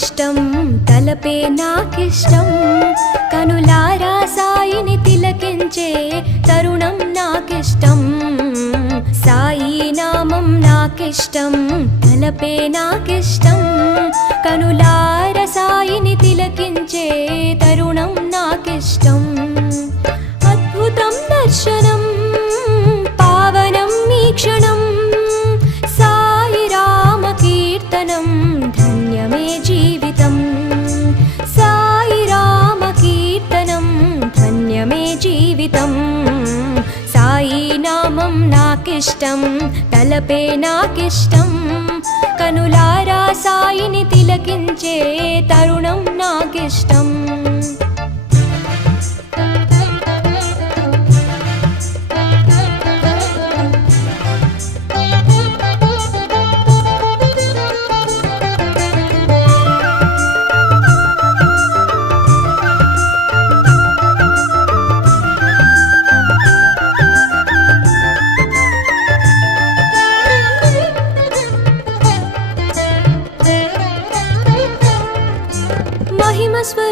నాకిష్టం తలపే నాకిష్టం కనులారా సాయిని తిలకించే తరుణం నాకిష్టం సాయి నామం నాకిష్టం తలపే నాకిష్టం కనులారా సాయిని తిలకించే తరుణం నాకిష్టం అద్భుతం దర్శనం పావనం ఈ క్షణం సాయి రామ కీర్తనం ధన్యమే జీవితం సాయి రామ కీర్తనం ధన్యమే జీవితం సాయి నామం నాకిష్టం తలపే నాకిష్టం కనులారా సాయిని తిలకించే తరుణం నాకిష్టం మహిమ స్వరూప